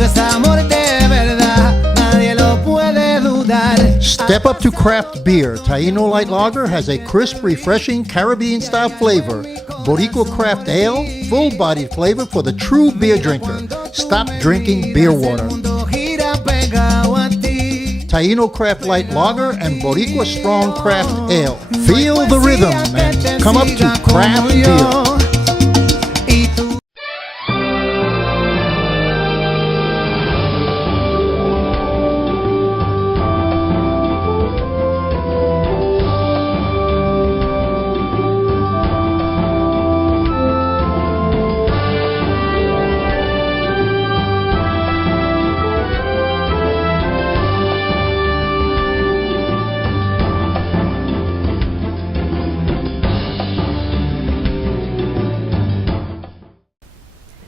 Esto es amor de verdad, nadie lo puede dudar. Step up to craft beer. Taino Light Lager has a crisp, refreshing Caribbean-style flavor. Boricua Craft Ale, full-bodied flavor for the true beer drinker. Stop drinking beer water. Taino Craft Light Lager and Boricua Strong Craft Ale. Feel the rhythm and come up to craft beer.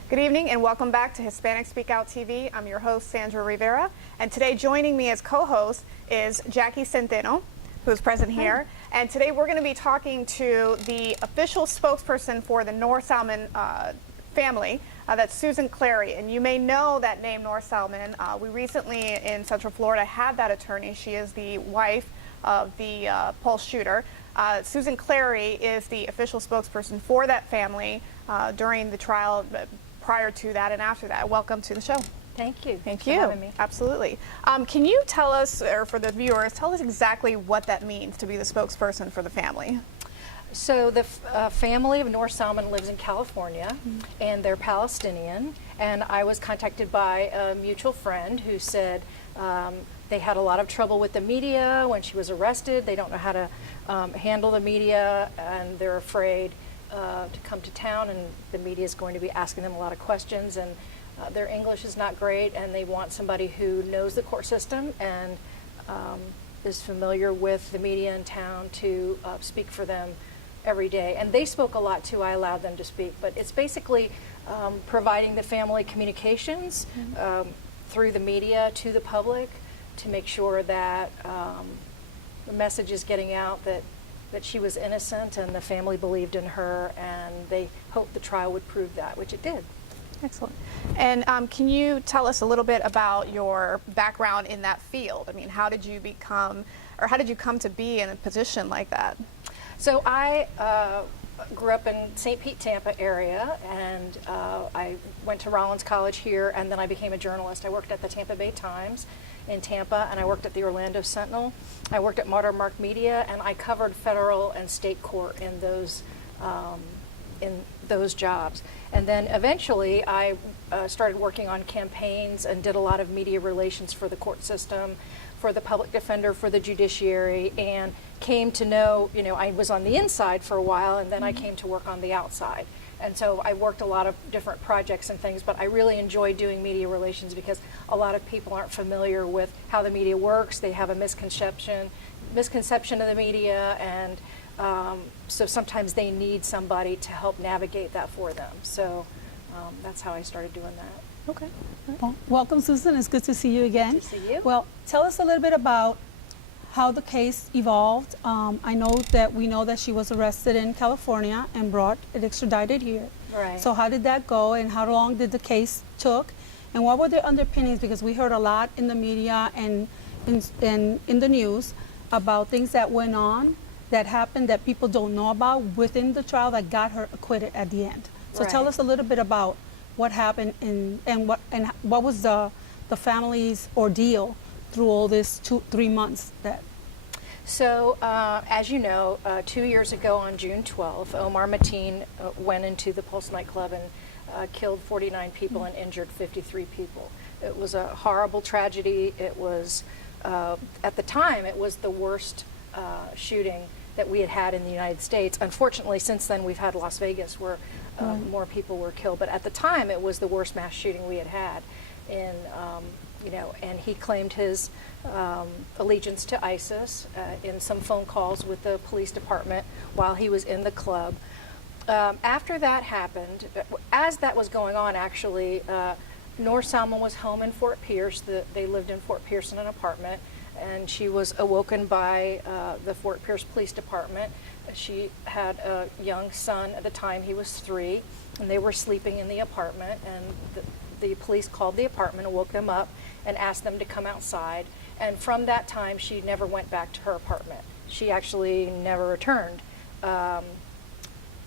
Good evening and welcome back to Hispanic Speak Out TV. I'm your host, Sandra Rivera, and today joining me as co-host is Jackie Centeno, who's present here. And today we're going to be talking to the official spokesperson for the North Salmon family, that's Susan Clary. And you may know that name, North Salmon. We recently in Central Florida had that attorney. She is the wife of the Pulse shooter. Susan Clary is the official spokesperson for that family during the trial, prior to that and after that. Welcome to the show. Thank you. Thank you you. for having me. Absolutely. Can you tell us, or for the viewers, tell us exactly what that means to be the spokesperson for the family? So the family of North Salmon lives in California, and they're Palestinian. And I was contacted by a mutual friend who said they had a lot of trouble with the media when she was arrested. They don't know how to handle the media, and they're afraid to come to town, and the media is going to be asking them a lot of questions, and their English is not great, and they want somebody who knows the court system and is familiar with the media in town to speak for them every day. And they spoke a lot too. I allowed them to speak, but it's basically providing the family communications through the media to the public to make sure that the message is getting out that she was innocent and the family believed in her, and they hoped the trial would prove that, which it did. Excellent. And can you tell us a little bit about your background in that field? I mean, how did you become, or how did you come to be in a position like that? So I grew up in St. Pete, Tampa area, and I went to Rollins College here, and then I became a journalist. I worked at the Tampa Bay Times in Tampa, and I worked at the Orlando Sentinel. I worked at Watermark Media, and I covered federal and state court in those jobs. And then eventually I started working on campaigns and did a lot of media relations for the court system, for the public defender, for the judiciary, and came to know, I was on the inside for a while, and then I came to work on the outside. And so I worked a lot of different projects and things, but I really enjoy doing media relations because a lot of people aren't familiar with how the media works. They have a misconception of the media, and so sometimes they need somebody to help navigate that for them. So that's how I started doing that. Okay. Well, welcome, Susan. It's good to see you again. Good to see you. Well, tell us a little bit about how the case evolved. We know that she was arrested in California and brought and extradited here. Right. So how did that go, and how long did the case took, and what were the underpinnings? Because we heard a lot in the media and in the news about things that went on, that happened, that people don't know about within the trial that got her acquitted at the end. So tell us a little bit about what happened and what was the family's ordeal through all this 2-3 months that. So, as you know, 2 years ago on June 12th, Omar Mateen went into the Pulse nightclub and killed 49 people and injured 53 people. It was a horrible tragedy. It was, at the time, it was the worst shooting that we had had in the United States. Unfortunately, since then, we've had Las Vegas where more people were killed. But at the time, it was the worst mass shooting we had had. And he claimed his allegiance to ISIS in some phone calls with the police department while he was in the club. After that happened, as that was going on, actually, North Salmon was home in Fort Pierce. They lived in Fort Pierce in an apartment, and she was awoken by the Fort Pierce Police Department. She had a young son at the time. He was 3, and they were sleeping in the apartment, and the police called the apartment and woke them up and asked them to come outside. And from that time, she never went back to her apartment. She actually never returned.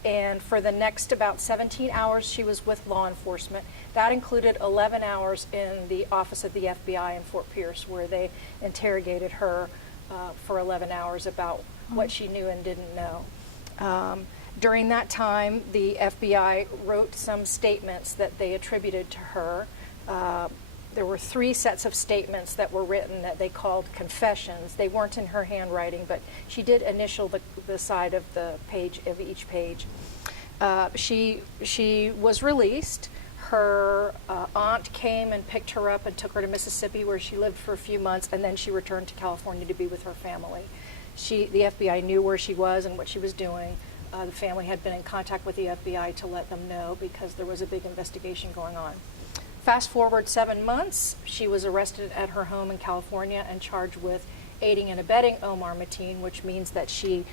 And for the next about 17 hours, she was with law enforcement. That included 11 hours in the office of the FBI in Fort Pierce, where they interrogated her for 11 hours about what she knew and didn't know. During that time, the FBI wrote some statements that they attributed to her. There were 3 sets of statements that were written that they called confessions. They weren't in her handwriting, but she did initial the side of the page of each page. She was released. Her aunt came and picked her up and took her to Mississippi, where she lived for a few months, and then she returned to California to be with her family. The FBI knew where she was and what she was doing. The family had been in contact with the FBI to let them know, because there was a big investigation going on. Fast forward 7 months, she was arrested at her home in California and charged with aiding and abetting Omar Mateen, which means that she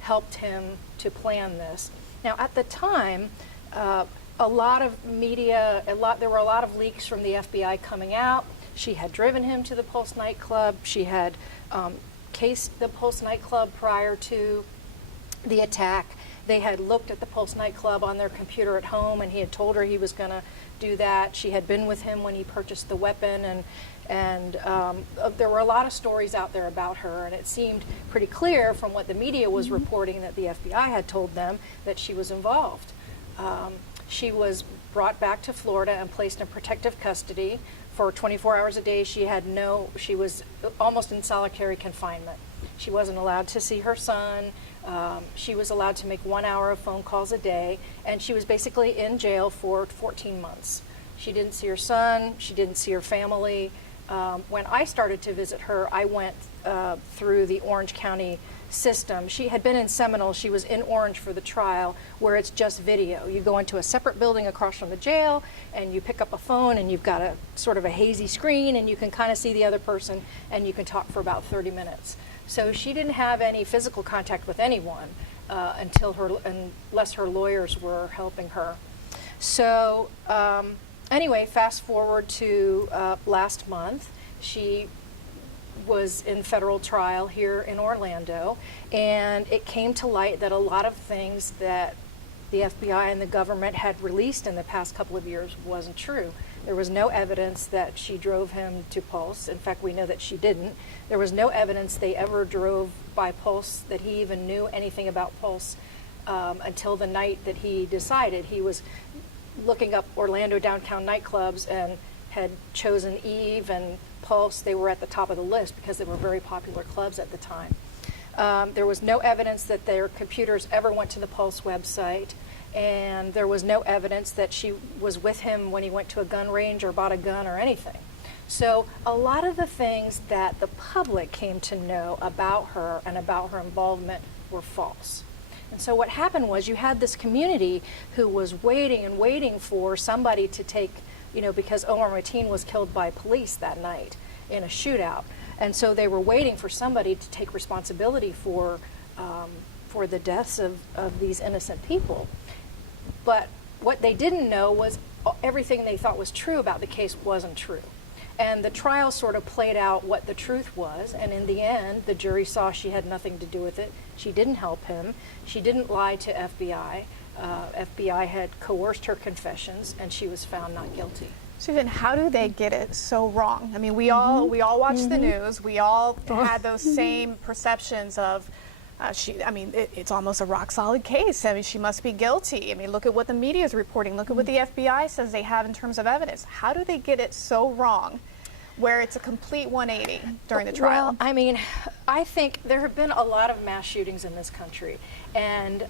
helped him to plan this. Now, at the time, a lot of media, there were a lot of leaks from the FBI coming out. She had driven him to the Pulse nightclub. She had cased the Pulse nightclub prior to the attack. They had looked at the Pulse nightclub on their computer at home, and he had told her he was going to do that. She had been with him when he purchased the weapon, and there were a lot of stories out there about her, and it seemed pretty clear from what the media was reporting that the FBI had told them that she was involved. She was brought back to Florida and placed in protective custody for 24 hours a day. She was almost in solitary confinement. She wasn't allowed to see her son. She was allowed to make 1 hour of phone calls a day, and she was basically in jail for 14 months. She didn't see her son. She didn't see her family. When I started to visit her, I went through the Orange County system. She had been in Seminole. She was in Orange for the trial, where it's just video. You go into a separate building across from the jail, and you pick up a phone, and you've got a sort of a hazy screen, and you can kind of see the other person, and you can talk for about 30 minutes. So she didn't have any physical contact with anyone unless her lawyers were helping her. So anyway, fast forward to last month. She was in federal trial here in Orlando, and it came to light that a lot of things that the FBI and the government had released in the past couple of years wasn't true. There was no evidence that she drove him to Pulse. In fact, we know that she didn't. There was no evidence they ever drove by Pulse, that he even knew anything about Pulse until the night that he decided. He was looking up Orlando downtown nightclubs and had chosen Eve and Pulse. They were at the top of the list because they were very popular clubs at the time. There was no evidence that their computers ever went to the Pulse website, and there was no evidence that she was with him when he went to a gun range or bought a gun or anything. So a lot of the things that the public came to know about her and about her involvement were false. And so what happened was you had this community who was waiting and waiting for somebody to take, because Omar Mateen was killed by police that night in a shootout. And so they were waiting for somebody to take responsibility for the deaths of these innocent people. But what they didn't know was everything they thought was true about the case wasn't true. And the trial sort of played out what the truth was, and in the end, the jury saw she had nothing to do with it. She didn't help him. She didn't lie to FBI. FBI had coerced her confessions, and she was found not guilty. Susan, how do they get it so wrong? I mean, we all watch the news. We all had those same perceptions of it's almost a rock solid case. I mean, she must be guilty. I mean, look at what the media is reporting. Look at what the FBI says they have in terms of evidence. How do they get it so wrong, where it's a complete 180 during the trial? Well, I mean, I think there have been a lot of mass shootings in this country, and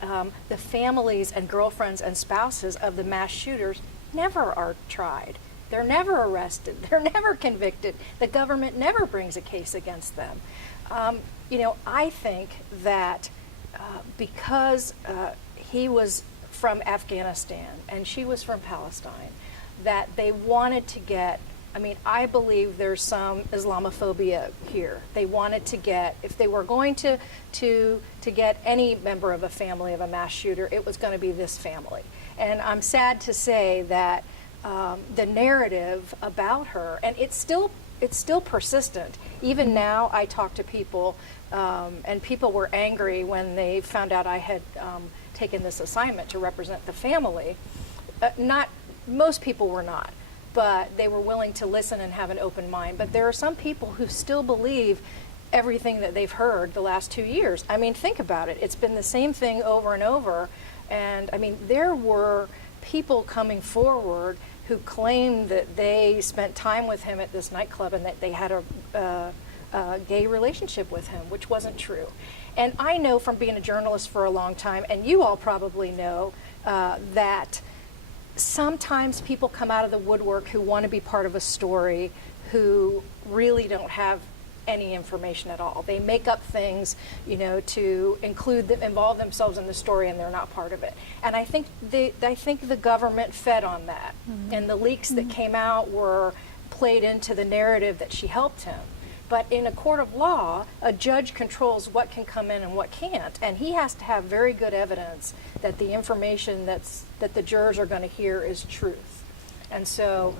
the families and girlfriends and spouses of the mass shooters never are tried. They're never arrested. They're never convicted. The government never brings a case against them. I think that because he was from Afghanistan and she was from Palestine, that they wanted to get, I believe there's some Islamophobia here. They wanted to get, if they were going to get any member of a family of a mass shooter, it was going to be this family. And I'm sad to say that the narrative about her, and it's still persistent. Even now, I talk to people, and people were angry when they found out I had taken this assignment to represent the family. Most people were not, but they were willing to listen and have an open mind. But there are some people who still believe everything that they've heard the last 2 years. I mean, think about it. It's been the same thing over and over. And I mean, there were people coming forward who claimed that they spent time with him at this nightclub and that they had a gay relationship with him, which wasn't true. And I know from being a journalist for a long time, and you all probably know, that sometimes people come out of the woodwork who want to be part of a story who really don't have any information at all. They make up things, to involve themselves in the story, and they're not part of it. And I think the government fed on that, and the leaks that came out were played into the narrative that she helped him. But in a court of law, a judge controls what can come in and what can't, and he has to have very good evidence that the information that the jurors are going to hear is truth. And so,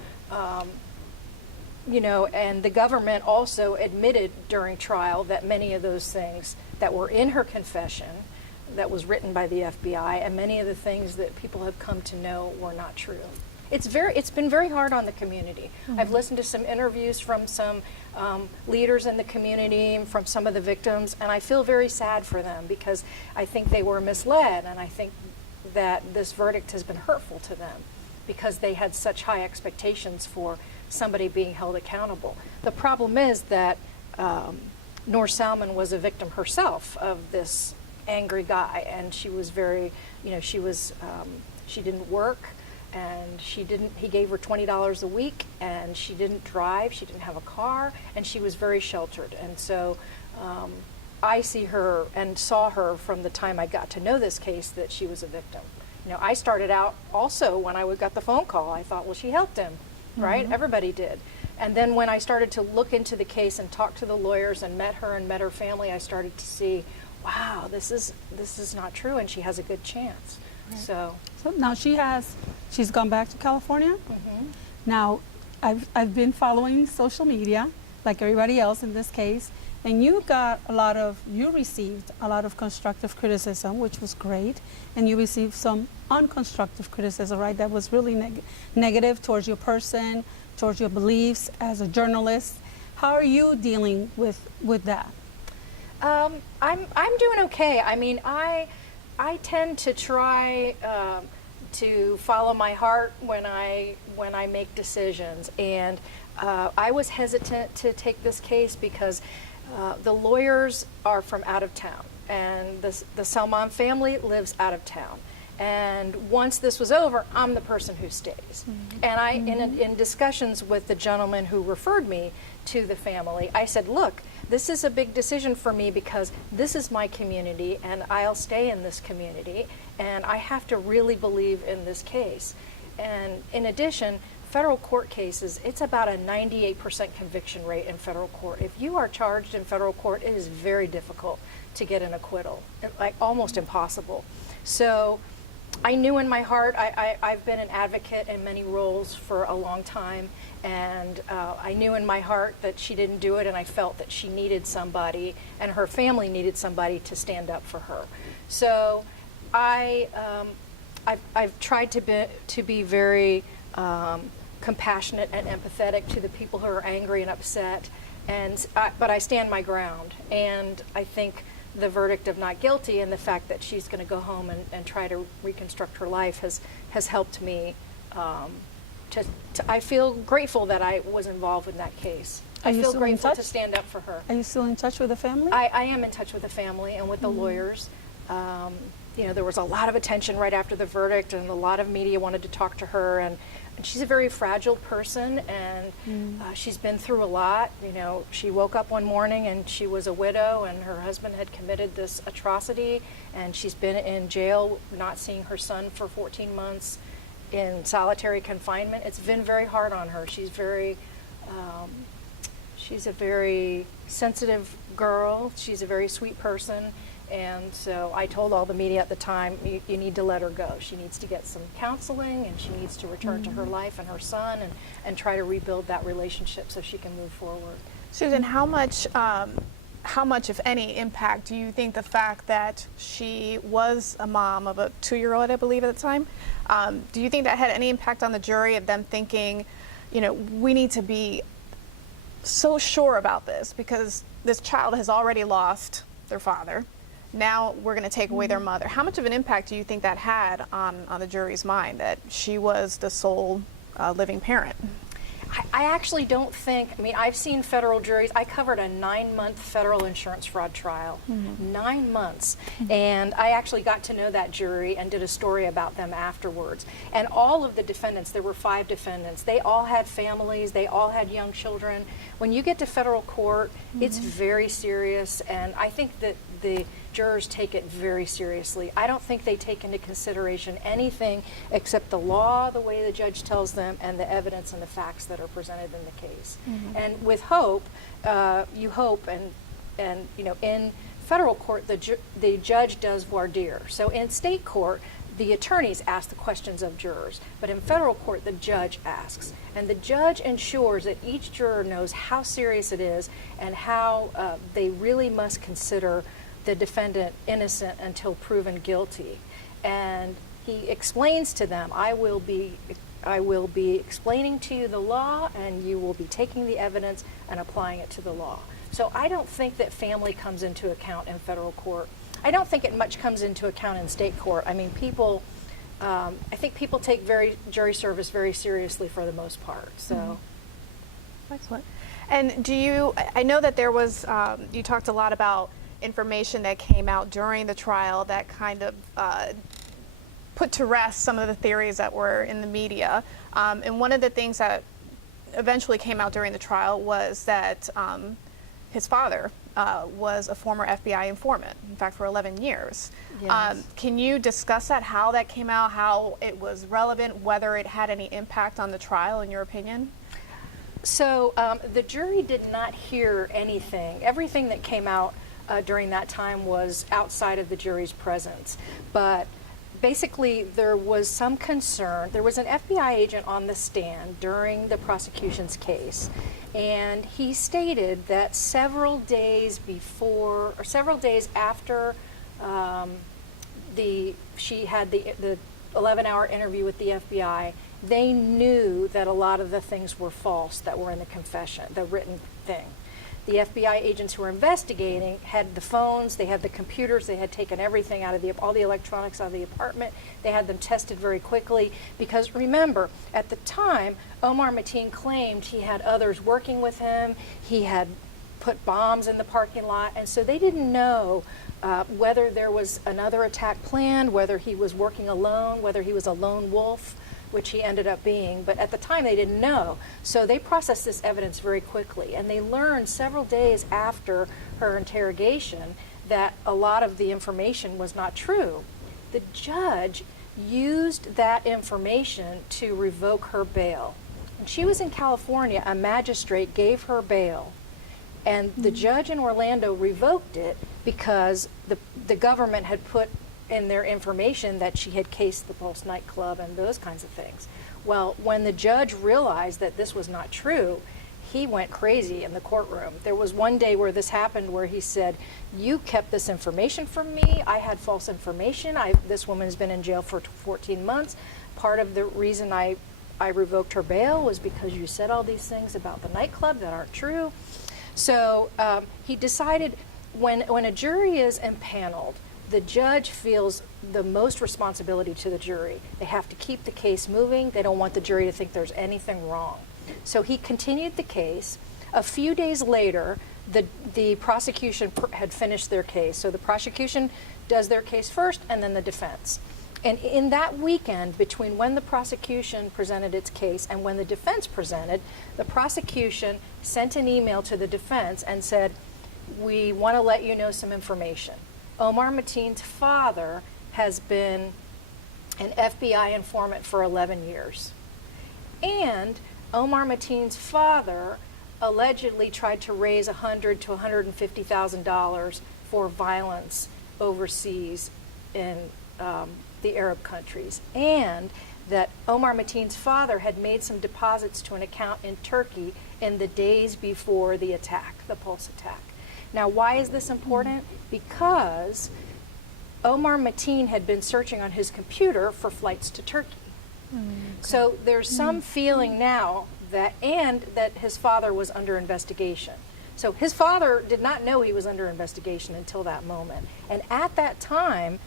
and the government also admitted during trial that many of those things that were in her confession that was written by the FBI, and many of the things that people have come to know were not true. It's been very hard on the community. I've listened to some interviews from some leaders in the community, from some of the victims, and I feel very sad for them because I think they were misled, and I think that this verdict has been hurtful to them because they had such high expectations for somebody being held accountable. The problem is that Noor Salman was a victim herself of this angry guy, and she was very, she didn't work, and he gave her $20 a week, and she didn't drive, she didn't have a car, and she was very sheltered. And so I see her and saw her from the time I got to know this case that she was a victim. I started out also when I got the phone call, I thought, well, she helped him, right? Everybody did. And then when I started to look into the case and talk to the lawyers and met her and met her family, I started to see, wow, this is not true, and she has a good chance. Right. So now she's gone back to California. Now, I've been following social media like everybody else in this case, and you received a lot of constructive criticism, which was great, and you received some unconstructive criticism, right? That was really negative towards your person, towards your beliefs as a journalist. How are you dealing with that? I'm doing okay. I mean, I tend to try to follow my heart when I make decisions, and I was hesitant to take this case because the lawyers are from out of town, and the Salman family lives out of town. And once this was over, I'm the person who stays. And in discussions with the gentleman who referred me to the family, I said, look, this is a big decision for me because this is my community and I'll stay in this community, and I have to really believe in this case. And in addition, federal court cases, it's about a 98% conviction rate in federal court. If you are charged in federal court, it is very difficult to get an acquittal, like almost impossible. So I knew in my heart, I've been an advocate in many roles for a long time, and I knew in my heart that she didn't do it, and I felt that she needed somebody, and her family needed somebody to stand up for her. So I've tried to be very compassionate and empathetic to the people who are angry and upset, but I stand my ground, and I think the verdict of not guilty and the fact that she's going to go home and try to reconstruct her life has helped me. I feel grateful that I was involved in that case. I feel grateful to stand up for her. Are you still in touch with the family? I am in touch with the family and with the lawyers. There was a lot of attention right after the verdict, and a lot of media wanted to talk to her, and she's a very fragile person, and she's been through a lot. She woke up one morning and she was a widow, and her husband had committed this atrocity, and she's been in jail, not seeing her son for 14 months in solitary confinement. It's been very hard on her. She's a very sensitive girl. She's a very sweet person, And so I told all the media at the time, you need to let her go. She needs to get some counseling, and she needs to return to her life and her son, and try to rebuild that relationship so she can move forward. Susan, how much, if any, impact do you think the fact that she was a mom of a 2-year-old, I believe, at the time, do you think that had any impact on the jury of them thinking, you know, we need to be so sure about this because this child has already lost their father. Now we're going to take away their mother. How much of an impact do you think that had on the jury's mind, that she was the sole living parent? I actually don't think, I mean, I've seen federal juries. I covered a 9-month federal insurance fraud trial, 9 months. And I actually got to know that jury and did a story about them afterwards. And all of the defendants, there were 5 defendants, they all had families, they all had young children. When you get to federal court, it's very serious, and I think that the jurors take it very seriously. I don't think they take into consideration anything except the law, the way the judge tells them, and the evidence and the facts that are presented in the case. And with hope, you hope, and you know, in federal court, the judge does voir dire. So in state court, the attorneys ask the questions of jurors, but in federal court, the judge asks. And the judge ensures that each juror knows how serious it is and how they really must consider the defendant innocent until proven guilty. And he explains to them, I will be explaining to you the law, and you will be taking the evidence and applying it to the law. So I don't think that family comes into account in federal court. I don't think it much comes into account in state court. I mean, people, I think people take jury service very seriously for the most part. So, Excellent. And do you? I know that there was. You talked a lot about information that came out during the trial that kind of put to rest some of the theories that were in the media. And one of the things that eventually came out during the trial was that his father was a former FBI informant, in fact, for 11 years. Yes. Can you discuss that, how that came out, how it was relevant, whether it had any impact on the trial, in your opinion? So the jury did not hear anything. Everything that came out during that time was outside of the jury's presence. But basically, there was some concern. There was an FBI agent on the stand during the prosecution's case, and he stated that several days before, or several days after she had the 11-hour interview with the FBI, they knew that a lot of the things were false that were in the confession, the written thing. The FBI agents who were investigating had the phones, they had the computers, they had taken everything out of all the electronics out of the apartment. They had them tested very quickly because, remember, at the time, Omar Mateen claimed he had others working with him. He had put bombs in the parking lot, and so they didn't know whether there was another attack planned, whether he was working alone, whether he was a lone wolf, which he ended up being, but at the time they didn't know. So they processed this evidence very quickly, and they learned several days after her interrogation that a lot of the information was not true. The judge used that information to revoke her bail. When she was in California, a magistrate gave her bail, and the judge in Orlando revoked it because the government had put in their information that she had cased the Pulse nightclub and those kinds of things. Well, when the judge realized that this was not true, he went crazy in the courtroom. There was one day where this happened where he said, you kept this information from me, I had false information, this woman has been in jail for 14 months. Part of the reason I revoked her bail was because you said all these things about the nightclub that aren't true. So he decided when a jury is impaneled, the judge feels the most responsibility to the jury. They have to keep the case moving. They don't want the jury to think there's anything wrong. So he continued the case. A few days later, the prosecution had finished their case. So the prosecution does their case first, and then the defense. And in that weekend, between when the prosecution presented its case and when the defense presented, the prosecution sent an email to the defense and said, we want to let you know some information. Omar Mateen's father has been an FBI informant for 11 years. And Omar Mateen's father allegedly tried to raise $100,000 to $150,000 for violence overseas in the Arab countries, and that Omar Mateen's father had made some deposits to an account in Turkey in the days before the attack, the Pulse attack. Now, why is this important? Because Omar Mateen had been searching on his computer for flights to Turkey. So there's some feeling now that his father was under investigation. So his father did not know he was under investigation until that moment. And at that time,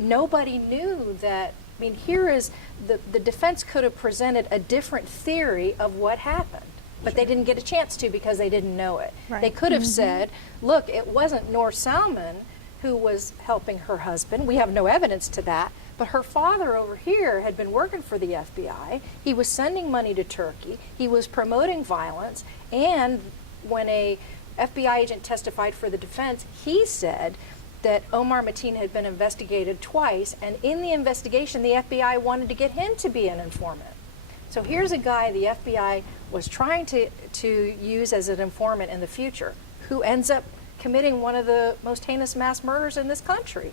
nobody knew that. I mean, here is the defense could have presented a different theory of what happened, but they didn't get a chance to because they didn't know it. Right. They could have said, look, it wasn't Noor Salman who was helping her husband. We have no evidence to that. But her father over here had been working for the FBI. He was sending money to Turkey. He was promoting violence. And when a FBI agent testified for the defense, he said that Omar Mateen had been investigated twice, and in the investigation, the FBI wanted to get him to be an informant. So here's a guy the FBI was trying to use as an informant in the future, who ends up committing one of the most heinous mass murders in this country.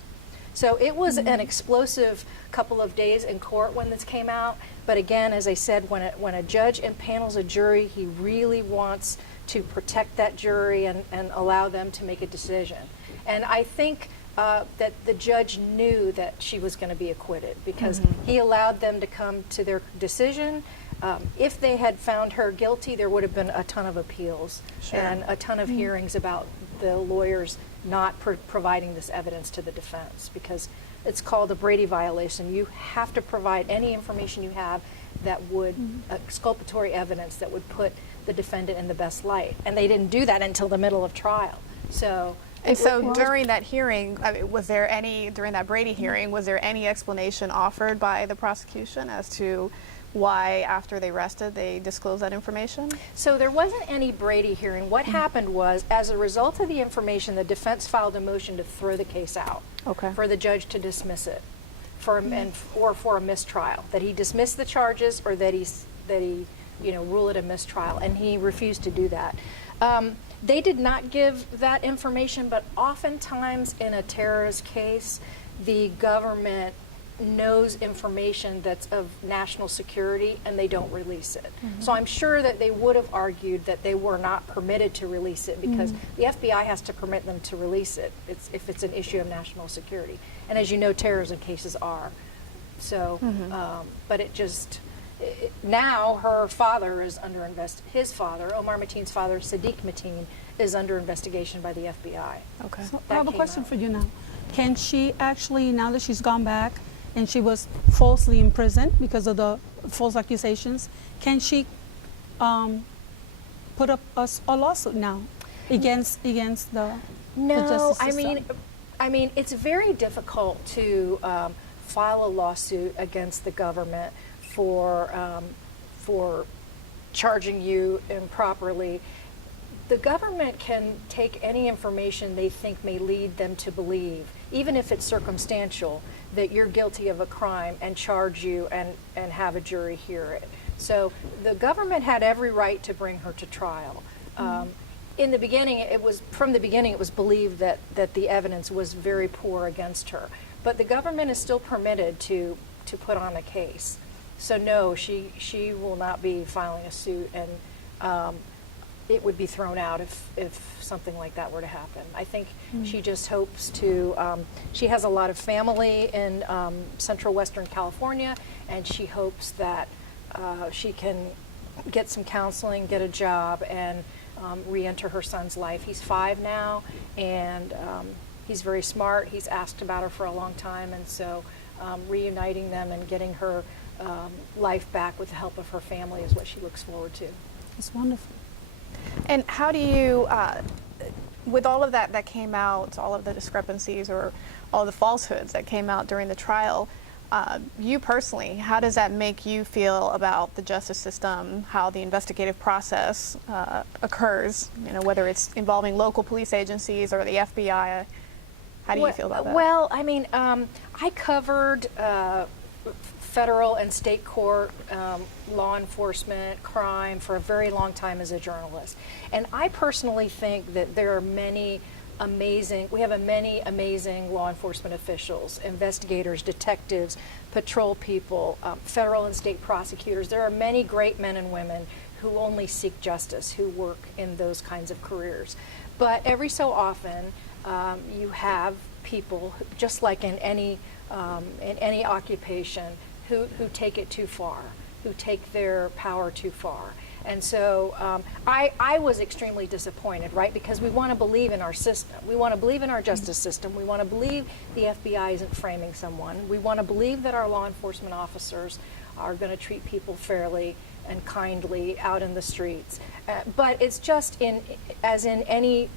So it was an explosive couple of days in court when this came out. But again, as I said, when a judge impanels a jury, he really wants to protect that jury and allow them to make a decision. And I think that the judge knew that she was going to be acquitted because he allowed them to come to their decision. If they had found her guilty, there would have been a ton of appeals and a ton of hearings about the lawyers not providing this evidence to the defense, because it's called a Brady violation. You have to provide any information you have that would, exculpatory evidence that would put the defendant in the best light. And they didn't do that until the middle of trial. So. And so during that hearing, I mean, during that Brady hearing, was there any explanation offered by the prosecution as to why, after they rested, they disclosed that information? So there wasn't any Brady hearing. What happened was, as a result of the information, the defense filed a motion to throw the case out for the judge to dismiss it for a mistrial, that he dismiss the charges or that he rule it a mistrial, and he refused to do that. They did not give that information, but oftentimes in a terrorist case, the government knows information that's of national security and they don't release it. So I'm sure that they would have argued that they were not permitted to release it because the FBI has to permit them to release it if it's an issue of national security. And as you know, terrorism cases are. So, but now her father is under his father, Omar Mateen's father, Sadiq Mateen, is under investigation by the FBI. Okay. So I have a question for you now. Can she actually, now that she's gone back and she was falsely imprisoned because of the false accusations, can she put up a lawsuit now against the justice system? I mean, it's very difficult to file a lawsuit against the government for charging you improperly. The government can take any information they think may lead them to believe, even if it's circumstantial, that you're guilty of a crime and charge you and have a jury hear it. So the government had every right to bring her to trial. In the beginning, from the beginning, it was believed that the evidence was very poor against her. But the government is still permitted to put on a case. So no, she will not be filing a suit, and it would be thrown out if something like that were to happen. I think she just hopes to, she has a lot of family in central western California, and she hopes that she can get some counseling, get a job, and re-enter her son's life. He's 5 now, and he's very smart. He's asked about her for a long time, and so reuniting them and getting her life back with the help of her family is what she looks forward to. It's wonderful. And how do you, with all of that came out, all of the discrepancies or all the falsehoods that came out during the trial, you personally, how does that make you feel about the justice system, how the investigative process occurs, whether it's involving local police agencies or the FBI? How do you feel about that? Well, I mean, I covered federal and state court, law enforcement, crime for a very long time as a journalist. And I personally think that there are many we have many amazing law enforcement officials, investigators, detectives, patrol people, federal and state prosecutors. There are many great men and women who only seek justice, who work in those kinds of careers. But every so often, you have people, just like in any occupation, who take it too far, who take their power too far. And so I was extremely disappointed, right? Because we want to believe in our system. We want to believe in our justice system. We want to believe the FBI isn't framing someone. We want to believe that our law enforcement officers are going to treat people fairly and kindly out in the streets. But it's just as in any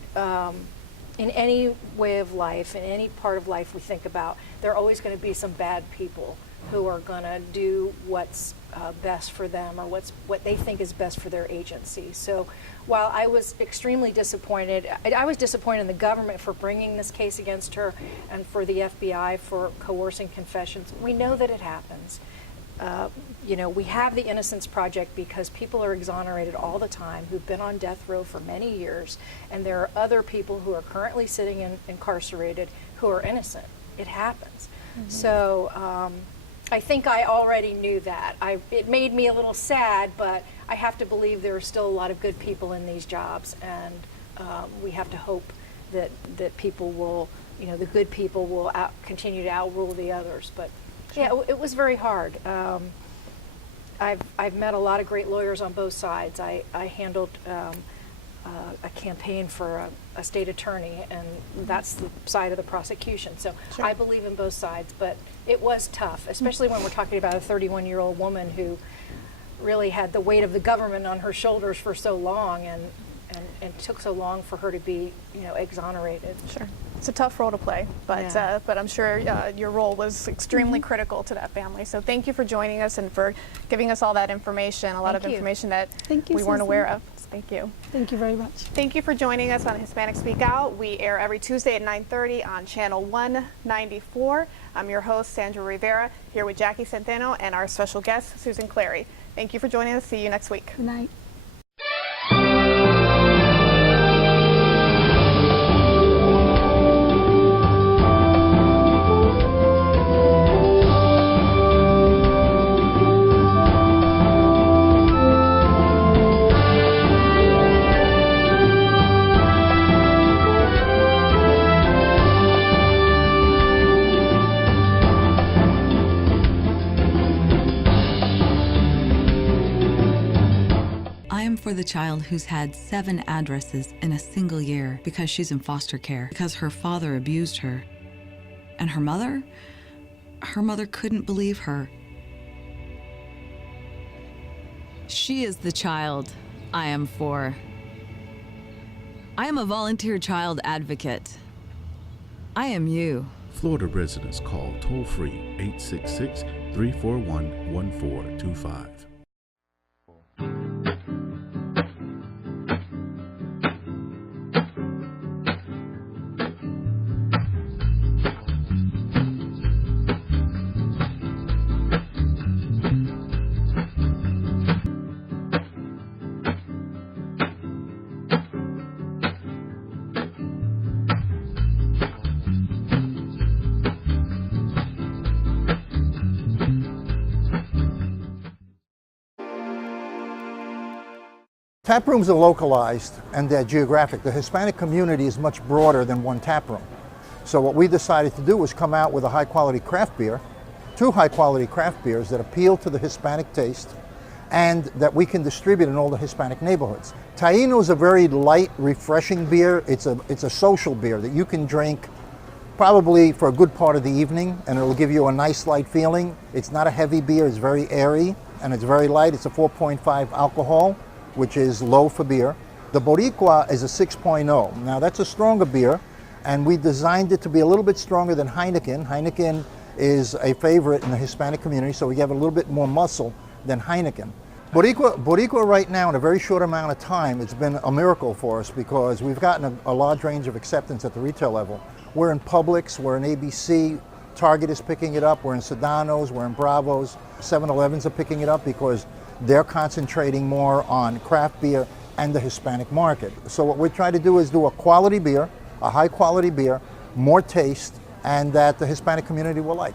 way of life, in any part of life we think about, there are always going to be some bad people who are going to do what's best for them, or what they think is best for their agency. So while I was extremely disappointed, I was disappointed in the government for bringing this case against her and for the FBI for coercing confessions. We know that it happens. You know, we have the Innocence Project because people are exonerated all the time who've been on death row for many years, and there are other people who are currently sitting incarcerated who are innocent. It happens. Mm-hmm. So I think I already knew that. It made me a little sad, but I have to believe there are still a lot of good people in these jobs, and we have to hope that people will, you know, the good people will continue to outrule the others. But yeah, it was very hard. I've met a lot of great lawyers on both sides. I handled a campaign for a state attorney, and that's the side of the prosecution. So sure. I believe in both sides, but it was tough, especially when we're talking about a 31-year-old woman who really had the weight of the government on her shoulders for so long, and took so long for her to be, you know, exonerated. Sure. It's a tough role to play, but Yeah. but I'm sure your role was extremely critical to that family. So thank you for joining us and for giving us all that information, a lot of information that we weren't aware of. Thank you. Thank you very much. Thank you for joining us on Hispanic Speak Out. We air every Tuesday at 9:30 on channel 194. I'm your host, Sandra Rivera, here with Jackie Centeno and our special guest, Susan Clary. Thank you for joining us. See you next week. Good night. For the child who's had 7 addresses in a single year because she's in foster care, because her father abused her. And her mother couldn't believe her. She is the child I am for. I am a volunteer child advocate. I am you. Florida residents call toll-free 866-341-1425. Tap rooms are localized and they're geographic. The Hispanic community is much broader than one tap room. So what we decided to do was come out with a high-quality craft beer, 2 high-quality craft beers that appeal to the Hispanic taste and that we can distribute in all the Hispanic neighborhoods. Taino is a very light, refreshing beer. It's a social beer that you can drink probably for a good part of the evening, and it'll give you a nice light feeling. It's not a heavy beer, it's very airy, and it's very light. It's a 4.5 alcohol, which is low for beer. The Boricua is a 6.0. Now that's a stronger beer, and we designed it to be a little bit stronger than Heineken. Heineken is a favorite in the Hispanic community, so we have a little bit more muscle than Heineken. Boricua right now, in a very short amount of time, it's been a miracle for us because we've gotten a large range of acceptance at the retail level. We're in Publix, we're in ABC, Target is picking it up, we're in Sedano's, we're in Bravo's, 7-Elevens are picking it up because they're concentrating more on craft beer and the Hispanic market. So what we're trying to do is do a quality beer a high quality beer, more taste, and that the Hispanic community will like.